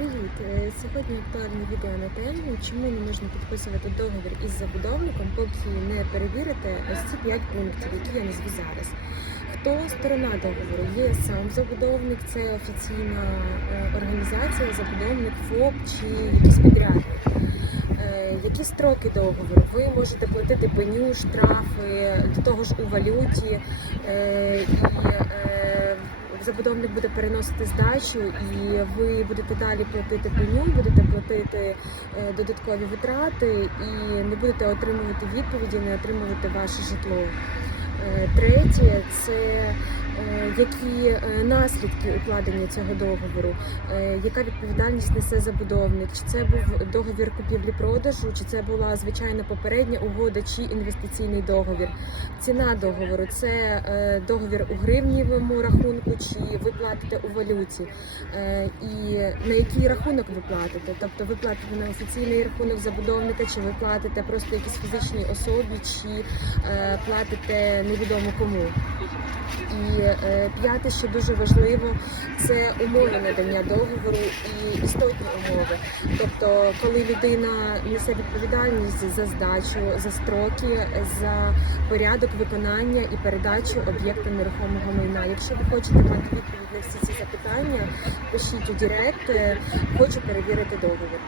Привіт! Е, Сьогодні актуальне відео на тему, чому не можна підписувати договір із забудовником, поки не перевірите ось ці 5 пунктів, які я назву зараз. Хто сторона договору? Є сам забудовник, це офіційна е, організація, забудовник ФОП чи якийсь підрядник. Е, Які строки договору? Ви можете платити пеню, штрафи, до того ж у валюті, і забудовник буде переносити здачу, і ви будете далі платити пеню, будете платити е, додаткові витрати і не будете отримувати відповіді, не отримувати ваше житло. Е, Третє це які е, наслідки укладення цього договору, Е, яка відповідальність несе забудовник, чи це був договір купівлі-продажу, чи це була звичайна попередня угода, чи інвестиційний договір. Ціна договору це е, договір у гривнівому рахунку, чи ви платите у валюті, Е, і на який рахунок ви платите? Тобто ви платите на офіційний рахунок забудовника, чи ви платите просто якійсь фізичній особі, чи е, платите невідомо кому. І е, п'яте, що дуже важливо, це умови надання договору і істотні умови. Тобто, коли людина несе відповідальність за здачу, за строки, за порядок виконання і передачу об'єкта нерухомого майна. Якщо ви хочете мати відповідь на всі ці запитання, пишіть у Директ, е, хочу перевірити договір.